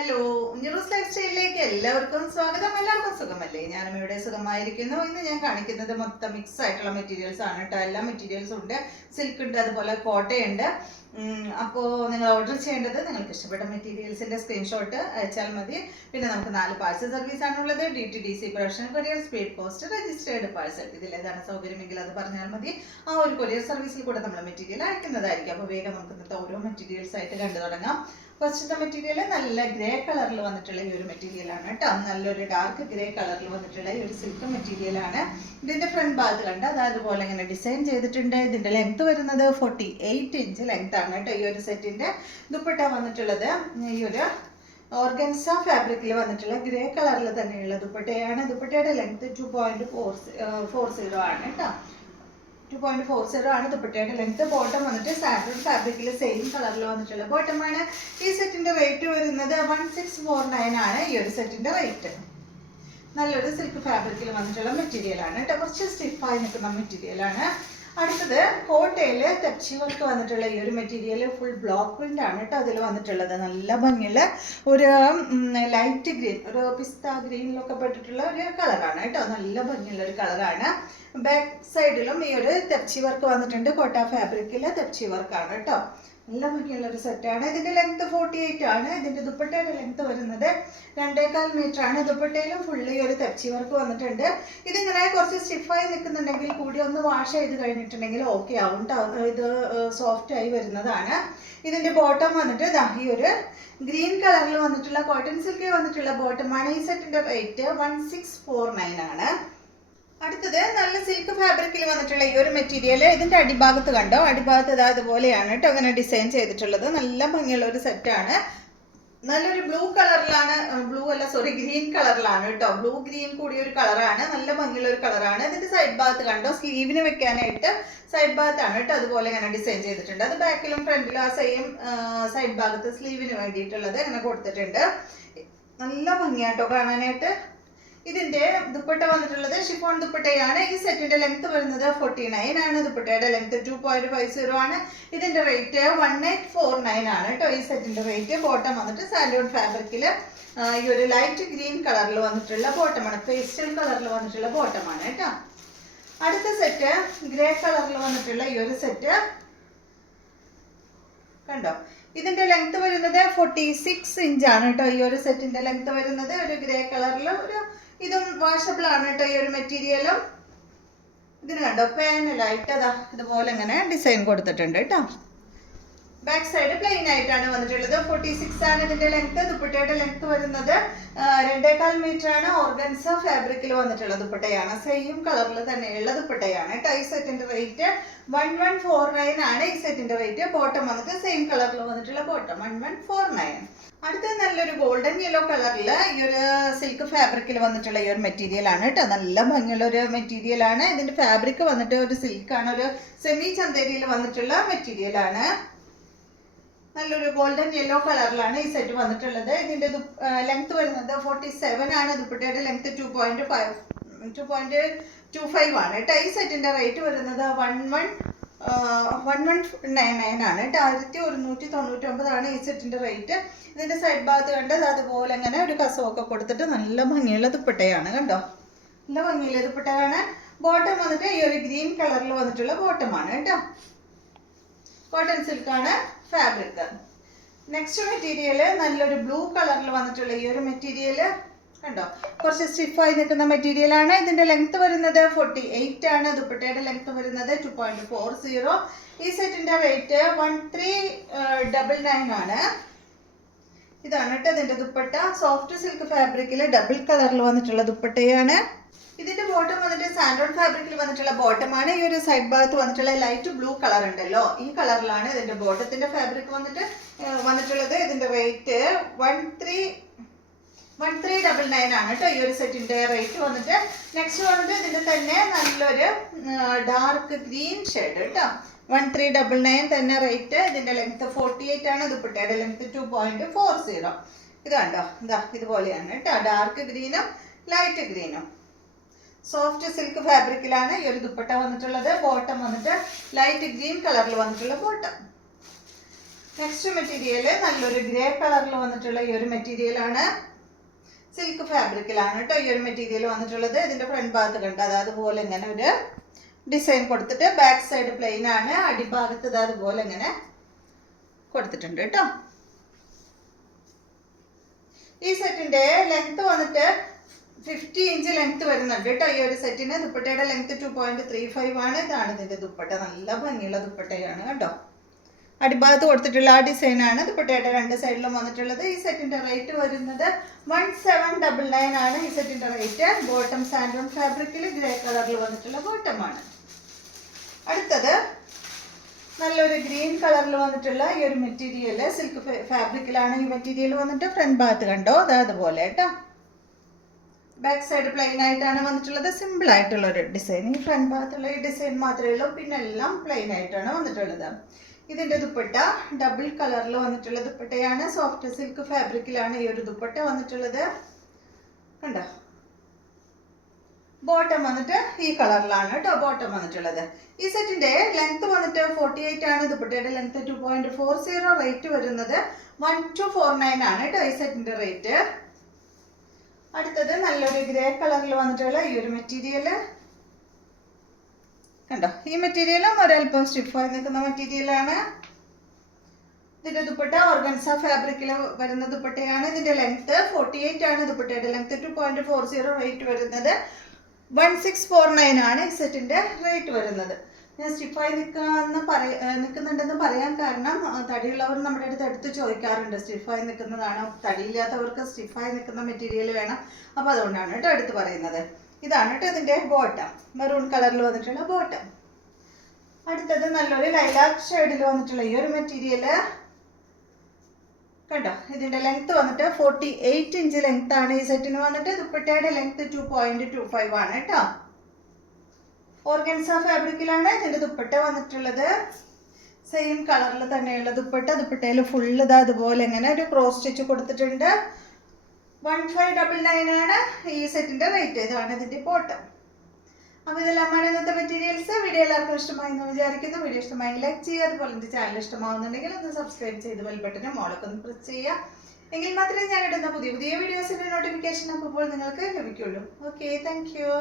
Hello, news life സ്റ്റൈലിലേക്ക് എല്ലാവർക്കും സ്വാഗതം. എല്ലാവർക്കും സുഖമല്ലേ? ഞാനും ഇവിടെ സുഖമായിരിക്കുന്നു. ഇന്ന് ഞാൻ കാണിക്കുന്നത് മൊത്തം മിക്സ് ആയിട്ടുള്ള മെറ്റീരിയൽസ് ആണ് കേട്ടോ. എല്ലാ മെറ്റീരിയൽസും ഉണ്ട്. സിൽക്ക് ഉണ്ട്, അതുപോലെ കോട്ടയുണ്ട്. അപ്പോൾ നിങ്ങൾ ഓർഡർ ചെയ്യേണ്ടത് നിങ്ങൾക്ക് ഇഷ്ടപ്പെട്ട മെറ്റീരിയൽസിന്റെ സ്ക്രീൻഷോട്ട് അയച്ചാൽ മതി. പിന്നെ നമുക്ക് 4 പാഴ്സൽ സർവീസ് ആണുള്ളത്. DTDC professional courier, speed post, registered parcel. ഇതിലേതാണ് സൗകര്യമെങ്കിൽ അത് പറഞ്ഞാൽ മതി. ആ ഒരു കൊറിയർ സർവീസിൽ കൂടെ നമ്മൾ മെറ്റീരിയൽ അയക്കുന്നതായിരിക്കും. അപ്പോൾ വേഗം നമുക്ക് ഇന്നത്തെ ഓരോ മെറ്റീരിയൽസ് ആയിട്ട് കണ്ടു തുടങ്ങാം. ഫസ്റ്റത്തെ മെറ്റീരിയൽ നല്ല ഗ്രേ കളറിൽ വന്നിട്ടുള്ള ഈ ഒരു മെറ്റീരിയൽ ആണ് കേട്ടോ. നല്ലൊരു ഡാർക്ക് ഗ്രേ കളറിൽ വന്നിട്ടുള്ള ഈ ഒരു സിൽക്ക് മെറ്റീരിയൽ ആണ്. ഇതിന്റെ ഫ്രണ്ട് ഭാഗത്ത് കണ്ട് അത് അതുപോലെ ഇങ്ങനെ ഡിസൈൻ ചെയ്തിട്ടുണ്ട്. ഇതിന്റെ ലെങ്ത് വരുന്നത് 48 ഇഞ്ച് ലെങ്ത് ആണ് കേട്ടോ. ഈ ഒരു സെറ്റിന്റെ ദുപ്പട്ട വന്നിട്ടുള്ളത് ഈ ഒരു ഓർഗൻസ ഫാബ്രിക്കിൽ വന്നിട്ടുള്ള ഗ്രേ കളറിൽ തന്നെയുള്ള ദുപ്പട്ടയാണ്. ദുപ്പട്ടയുടെ ലെങ്ത് 2.40 ആണ് കേട്ടോ. 2.40 ആണ് ദുപ്പട്ടയുടെ ലെങ്ത്. ബോട്ടം വന്നിട്ട് സാറ്റൻ ഫാബ്രിക്കിൽ സെയിം കളറിൽ വന്നിട്ടുള്ള ബോട്ടമാണ്. ഈ സെറ്റിന്റെ റേറ്റ് വരുന്നത് 1649 ആണ്. ഈ ഒരു സെറ്റിന്റെ റേറ്റ് നല്ലൊരു സിൽക്ക് ഫാബ്രിക്കിൽ വന്നിട്ടുള്ള മെറ്റീരിയൽ ആണ് കേട്ടോ. കുറച്ച് സ്റ്റിഫായി നിൽക്കുന്ന മെറ്റീരിയൽ ആണ്. അടുത്തത് കോട്ടയില് തെച്ചി വർക്ക് വന്നിട്ടുള്ള ഈ ഒരു മെറ്റീരിയൽ ഫുൾ ബ്ലോക്ക് പ്രിന്റ് ആണ് കേട്ടോ. അതിൽ വന്നിട്ടുള്ളത് നല്ല ഭംഗിയുള്ള ഒരു ലൈറ്റ് ഗ്രീൻ, ഒരു പിസ്ത ഗ്രീനിലൊക്കെ പെട്ടിട്ടുള്ള ഒരു കളറാണ് കേട്ടോ. നല്ല ഭംഗിയുള്ള ഒരു കളറാണ്. ബാക്ക് സൈഡിലും ഈ ഒരു തെച്ചി വർക്ക് വന്നിട്ടുണ്ട്. കോട്ട ഫാബ്രിക്കിലെ തെച്ചി വർക്കാണ് കേട്ടോ. നല്ല ഭംഗിയുള്ള ഒരു സെറ്റാണ്. ഇതിന്റെ ലെങ്ത് 48 ആണ്. ഇതിന്റെ ദുപ്പട്ടയുടെ ലെങ്ത് വരുന്നത് 2.25 മീറ്റർ ആണ്. ദുപ്പട്ടയിലും ഫുള്ളി ഒരു തെച്ചി വർക്ക് വന്നിട്ടുണ്ട്. ഇതിങ്ങനെ കുറച്ച് സ്റ്റിഫായി നിൽക്കുന്നുണ്ടെങ്കിൽ കൂടി ഒന്ന് വാഷ് ചെയ്ത് കഴിഞ്ഞിട്ടുണ്ടെങ്കിൽ ഓക്കെ ആവും കേട്ടോ. ഇത് സോഫ്റ്റ് ആയി വരുന്നതാണ്. ഇതിന്റെ ബോട്ടം വന്നിട്ട് ഈ ഒരു ഗ്രീൻ കളറിൽ വന്നിട്ടുള്ള കോട്ടൺ സിൽക്കിൽ വന്നിട്ടുള്ള ബോട്ടമാണ്. ഈ സെറ്റിന്റെ റേറ്റ് 1649 ആണ്. അടുത്തത് നല്ല സിൽക്ക് ഫാബ്രിക്കിൽ വന്നിട്ടുള്ള ഈ ഒരു മെറ്റീരിയൽ. ഇതിന്റെ അടിഭാഗത്ത് കണ്ടോ, അടിഭാഗത്ത് അതുപോലെയാണ് കേട്ടോ അങ്ങനെ ഡിസൈൻ ചെയ്തിട്ടുള്ളത്. നല്ല ഭംഗിയുള്ള ഒരു സെറ്റാണ്. നല്ലൊരു ബ്ലൂ കളറിലാണ്, ഗ്രീൻ കളറിലാണ് കേട്ടോ. ബ്ലൂ ഗ്രീൻ കൂടിയ ഒരു കളറാണ്. നല്ല ഭംഗിയുള്ള ഒരു കളറാണ്. ഇതിന്റെ സൈഡ് ഭാഗത്ത് കണ്ടോ, സ്ലീവിന് വെക്കാനായിട്ട് സൈഡ് ഭാഗത്താണ് കേട്ടോ അതുപോലെ ഇങ്ങനെ ഡിസൈൻ ചെയ്തിട്ടുണ്ട്. അത് ബാക്കിലും ഫ്രണ്ടിലും ആ സെയിം സൈഡ് ഭാഗത്ത് സ്ലീവിന് വേണ്ടിയിട്ടുള്ളത് അങ്ങനെ കൊടുത്തിട്ടുണ്ട്. നല്ല ഭംഗിയാട്ടോ കാണാനായിട്ട്. ഇതിന്റെ ദുപ്പട്ട വന്നിട്ടുള്ളത് ഷിഫോൺ ദുപ്പട്ടയാണ്. ഈ സെറ്റിന്റെ ലെങ്ത് വരുന്നത് 49 ആണ്. ദുപ്പട്ടയുടെ ലെങ്ത് 2.50 ആണ്. ഇതിന്റെ റേറ്റ് 1849 ആണ് കേട്ടോ. ഈ സെറ്റിന്റെ റേറ്റ്. ബോട്ടം വന്നിട്ട് സാൻഡോൺ ഫാബ്രിക്കിൽ ഈ ഒരു ലൈറ്റ് ഗ്രീൻ കളറിൽ വന്നിട്ടുള്ള ബോട്ടമാണ്. പേസ്റ്റൽ കളറിൽ വന്നിട്ടുള്ള ബോട്ടമാണ് കേട്ടോ. അടുത്ത സെറ്റ് ഗ്രേ കളറിൽ വന്നിട്ടുള്ള ഈ ഒരു സെറ്റ് കണ്ടോ. ഇതിന്റെ ലെങ്ത് വരുന്നത് 46 ഇഞ്ച് ആണ് കേട്ടോ. ഈ ഒരു സെറ്റിന്റെ ലെങ്ത് വരുന്നത് ഒരു ഗ്രേ കളറിൽ ഒരു ഇതും വാഷബിൾ ആണ് കേട്ടോ. ഈ ഒരു മെറ്റീരിയലും ഇതിന് കണ്ടോ പാനലായിട്ട് ഇതുപോലെ ഇങ്ങനെ ഡിസൈൻ കൊടുത്തിട്ടുണ്ട് കേട്ടോ. ബാക്ക് സൈഡ് പ്ലെയിൻ ആയിട്ടാണ് വന്നിട്ടുള്ളത്. 46 ആണ് ഇതിന്റെ ലെങ്ത്. ദുപ്പട്ടയുടെ ലെങ്ത് വരുന്നത് 2.25 മീറ്റർ ആണ്. ഓർഗൻസ ഫാബ്രിക്കിൽ വന്നിട്ടുള്ള ദുപ്പട്ടയാണ്. സെയിം കളറിൽ തന്നെയുള്ള ദുപ്പട്ടയാണ് കേട്ടോ. ഈ സെറ്റിന്റെ റേറ്റ് 1149 ആണ്. ഈ സെറ്റിന്റെ റേറ്റ്. ബോട്ടം വന്നിട്ട് സെയിം കളറിൽ വന്നിട്ടുള്ള ബോട്ടം 1149. അടുത്ത നല്ലൊരു ഗോൾഡൻ യെല്ലോ കളറിൽ ഈ ഒരു സിൽക്ക് ഫാബ്രിക്കിൽ വന്നിട്ടുള്ള ഈ ഒരു മെറ്റീരിയൽ ആണ് കേട്ടോ. നല്ല ഭംഗിയുള്ള ഒരു മെറ്റീരിയൽ ആണ്. ഇതിന്റെ ഫാബ്രിക് വന്നിട്ട് ഒരു സിൽക്കാണ്, ഒരു സെമി ചന്തേരിയിൽ വന്നിട്ടുള്ള മെറ്റീരിയൽ ആണ്. നല്ലൊരു ഗോൾഡൻ യെല്ലോ കളറിലാണ് ഈ സെറ്റ് വന്നിട്ടുള്ളത്. ഇതിന്റെ ലെങ്ത് വരുന്നത് 47 ആണ്. ദുപ്പട്ടയുടെ ലെങ്ത് 2.25 ആണ് കേട്ടോ. ഈ സെറ്റിന്റെ റേറ്റ് വരുന്നത് 1199 ആണ് കേട്ടോ. 1199 ആണ് ഈ സെറ്റിന്റെ റേറ്റ്. ഇതിന്റെ സൈഡ് ഭാഗത്ത് കണ്ടത് അതുപോലെ അങ്ങനെ ഒരു കസവൊക്കെ കൊടുത്തിട്ട് നല്ല ഭംഗിയുള്ള ദുപ്പട്ടയാണ് കണ്ടോ. നല്ല ഭംഗിയുള്ള ദുപ്പട്ടയാണ്. ബോട്ടം വന്നിട്ട് ഈ ഒരു ഗ്രീൻ കളറിൽ വന്നിട്ടുള്ള ബോട്ടമാണ് കേട്ടോ. കോട്ടൺ സിൽക്കാണ് ഫാബ്രിക്. നെക്സ്റ്റ് മെറ്റീരിയൽ നല്ലൊരു ബ്ലൂ കളറിൽ വന്നിട്ടുള്ള ഈ ഒരു മെറ്റീരിയൽ കണ്ടോ. കുറച്ച് സ്റ്റിഫായി നിൽക്കുന്ന മെറ്റീരിയൽ ആണ്. ഇതിന്റെ ലെങ്ത് വരുന്നത് 48 ആണ്. ദുപ്പട്ടയുടെ ലെങ്ത് വരുന്നത് 2.40. ഈ സെറ്റിന്റെ റേറ്റ് 1399 ആണ്. ഇതാണ് കേട്ടോ ഇതിന്റെ ദുപ്പട്ട. സോഫ്റ്റ് സിൽക്ക് ഫാബ്രിക്കിൽ ഡബിൾ കളറിൽ വന്നിട്ടുള്ള ദുപ്പട്ടയാണ്. ഇതിന്റെ ബോട്ടം വന്നിട്ട് സാൻഡോൺ ഫാബ്രിക്കിൽ വന്നിട്ടുള്ള ബോട്ടമാണ്. ഈ ഒരു സൈഡ് ഭാഗത്ത് വന്നിട്ടുള്ള ലൈറ്റ് ബ്ലൂ കളർ ഉണ്ടല്ലോ, ഈ കളറിലാണ് ഇതിന്റെ ബോട്ടത്തിന്റെ ഫാബ്രിക് വന്നിട്ടുള്ളത്. ഇതിന്റെ റേറ്റ് 1399 ആണ് കേട്ടോ. ഈ ഒരു സെറ്റിന്റെ റേറ്റ് വന്നിട്ട്. നെക്സ്റ്റ് വന്നിട്ട് ഇതിന്റെ തന്നെ നല്ലൊരു ഡാർക്ക് ഗ്രീൻ ഷെയ്ഡ് കേട്ടോ. 1399 തന്നെ റേറ്റ്. ഇതിന്റെ ലെങ്ത് 48 ആണ്. ദുപ്പട്ടയുടെ ലെങ്ത് 2.40. ഇത് കണ്ടോ, ഇതുപോലെയാണ് കേട്ടോ. ഡാർക്ക് ഗ്രീനും ലൈറ്റ് ഗ്രീനും സോഫ്റ്റ് സിൽക്ക് ഫാബ്രിക്കിലാണ് ഈ ഒരു ദുപ്പട്ട വന്നിട്ടുള്ളത്. ബോട്ടം വന്നിട്ട് ലൈറ്റ് ഗ്രീൻ കളറിൽ വന്നിട്ടുള്ള ബോട്ടം. നെക്സ്റ്റ് മെറ്റീരിയൽ നല്ലൊരു ഗ്രേ കളറിൽ വന്നിട്ടുള്ള ഈ ഒരു മെറ്റീരിയലാണ്. സിൽക്ക് ഫാബ്രിക്കിലാണ് കേട്ടോ ഈ ഒരു മെറ്റീരിയൽ വന്നിട്ടുള്ളത്. ഇതിന്റെ ഫ്രണ്ട് ഭാഗത്ത് കണ്ട് അത് അതുപോലെ ഇങ്ങനെ ഒരു ഡിസൈൻ കൊടുത്തിട്ട് ബാക്ക് സൈഡ് പ്ലെയിൻ ആണ്. അടിഭാഗത്ത് ഇത് അതുപോലെ ഇങ്ങനെ കൊടുത്തിട്ടുണ്ട് കേട്ടോ. ഈ സെറ്റിന്റെ ലെങ്ത് വന്നിട്ട് 50 ഇഞ്ച് ലെങ്ത് വരുന്നുണ്ട് കേട്ടോ ഈ ഒരു സെറ്റിന്. ദുപ്പട്ടയുടെ ലെങ്ത് 2.35 ആണ്. ഇതാണ് ഇതിന്റെ ദുപ്പട്ട. നല്ല ഭംഗിയുള്ള ദുപ്പട്ടയാണ് കേട്ടോ. അടിഭാഗത്ത് കൊടുത്തിട്ടുള്ള ആ ഡിസൈൻ ആണ് ദുപ്പട്ടയുടെ രണ്ട് സൈഡിലും വന്നിട്ടുള്ളത്. ഈ സെറ്റിന്റെ റേറ്റ് വരുന്നത് 1799 ആണ്. ഈ സെറ്റിന്റെ റേറ്റ്. ബോട്ടം സാൻഡോൺ ഫാബ്രിക്കിൽ ഗ്രേ കളറിൽ വന്നിട്ടുള്ള ബോട്ടമാണ്. അടുത്തത് നല്ലൊരു ഗ്രീൻ കളറിൽ വന്നിട്ടുള്ള ഈ ഒരു മെറ്റീരിയൽ സിൽക്ക് ഫാബ്രിക്കിലാണ് ഈ മെറ്റീരിയൽ വന്നിട്ട്. ഫ്രണ്ട് ഭാഗത്ത് കണ്ടോ അതുപോലെ കേട്ടോ. ബാക്ക് സൈഡ് പ്ലെയിൻ ആയിട്ടാണ് വന്നിട്ടുള്ളത്. സിമ്പിൾ ആയിട്ടുള്ള ഒരു ഡിസൈൻ. ഈ ഫ്രണ്ട് ഭാഗത്തുള്ള ഈ ഡിസൈൻ മാത്രമേ ഉള്ളൂ. പിന്നെ എല്ലാം പ്ലെയിൻ ആയിട്ടാണ് വന്നിട്ടുള്ളത്. ഇതിന്റെ ദുപ്പട്ട ഡബിൾ കളറിൽ വന്നിട്ടുള്ള ദുപ്പട്ടയാണ്. സോഫ്റ്റ് സിൽക്ക് ഫാബ്രിക്കിലാണ് ഈ ഒരു ദുപ്പട്ട വന്നിട്ടുള്ളത്. കണ്ടോ. ബോട്ടം വന്നിട്ട് ഈ കളറിലാണ് കേട്ടോ ബോട്ടം വന്നിട്ടുള്ളത്. ഈ സെറ്റിന്റെ ലെങ്ത് വന്നിട്ട് 48 ആണ്. ദുപ്പട്ടയുടെ ലെങ്ത് 2.40. റേറ്റ് വരുന്നത് 1249 ആണ് കേട്ടോ ഈ സെറ്റിന്റെ റേറ്റ്. അടുത്തത് നല്ലൊരു ഗ്രേ കളറിൽ വന്നിട്ടുള്ള ഈ ഒരു മെറ്റീരിയൽ കണ്ടോ. ഈ മെറ്റീരിയലും ഒരല്പം സ്റ്റിഫായി നിൽക്കുന്ന മെറ്റീരിയലാണ്. ഇതിന്റെ ദുപ്പട്ട ഓർഗൻസ ഫാബ്രിക്കിൽ വരുന്ന ദുപ്പട്ടയാണ്. ഇതിന്റെ ലെങ്ത് 48 ആണ്. ദുപ്പട്ടയുടെ ലെങ്ത് 2.40. റേറ്റ് വരുന്നത് 1649 ആണ് ഈ സെറ്റിന്റെ റേറ്റ് വരുന്നത്. ഞാൻ സ്റ്റിഫായി നിൽക്കുന്നുണ്ടെന്ന് പറയാൻ കാരണം തടിയുള്ളവർ നമ്മുടെ അടുത്ത് എടുത്ത് ചോദിക്കാറുണ്ട് സ്റ്റിഫായി നിൽക്കുന്നതാണോ. തടിയില്ലാത്തവർക്ക് സ്റ്റിഫായി നിൽക്കുന്ന മെറ്റീരിയൽ വേണം. അപ്പോൾ അതുകൊണ്ടാണ് കേട്ടോ എടുത്ത് പറയുന്നത്. ഇതാണ് കേട്ടോ ഇതിന്റെ ബോട്ടം. മെറൂൺ കളറിൽ വന്നിട്ടുള്ള ബോട്ടം. അടുത്തത് നല്ലൊരു ലൈലാക്ക് ഷെയ്ഡിൽ വന്നിട്ടുള്ള ഈ ഒരു മെറ്റീരിയൽ കണ്ടോ. ഇതിന്റെ ലെങ്ത് വന്നിട്ട് 48 ഇഞ്ച് ലെങ്ത് ആണ് ഈ സെറ്റിന് വന്നിട്ട്. ദുപ്പട്ടയുടെ ലെങ്ത് 2.25 ആണ് കേട്ടോ. ഓർഗൻസ ഫാബ്രിക്കിലാണ് ഇതിന്റെ ദുപ്പട്ട വന്നിട്ടുള്ളത്. സെയിം കളറിൽ തന്നെയുള്ള ദുപ്പട്ട. ദുപ്പട്ടയിൽ ഫുള്ള് ഇതാ അതുപോലെ ഇങ്ങനെ ഒരു ക്രോസ് സ്റ്റിച്ച് കൊടുത്തിട്ടുണ്ട്. 1599 ആണ് ഈ സെറ്റിന്റെ റേറ്റ്. ഇതാണ് ഇതിന്റെ ബോട്ടം. അപ്പോൾ ഇതെല്ലാമാണ് ഇന്നത്തെ മെറ്റീരിയൽസ്. വീഡിയോ എല്ലാവർക്കും ഇഷ്ടമായി എന്ന് വിചാരിക്കുന്നു. വീഡിയോ ഇഷ്ടമായി ലൈക്ക് ചെയ്യുക. അതുപോലെ എൻ്റെ ചാനൽ ഇഷ്ടമാവുന്നുണ്ടെങ്കിൽ ഒന്ന് സബ്സ്ക്രൈബ് ചെയ്ത് ബെൽ ബട്ടനും മോളൊക്കെ ഒന്ന് പ്രസ് ചെയ്യുക. എങ്കിൽ മാത്രമേ ഞാൻ ഇടുന്ന പുതിയ പുതിയ വീഡിയോസിന്റെ നോട്ടിഫിക്കേഷൻ അപ്പോൾ നിങ്ങൾക്ക് ലഭിക്കുള്ളൂ. Okay, thank you.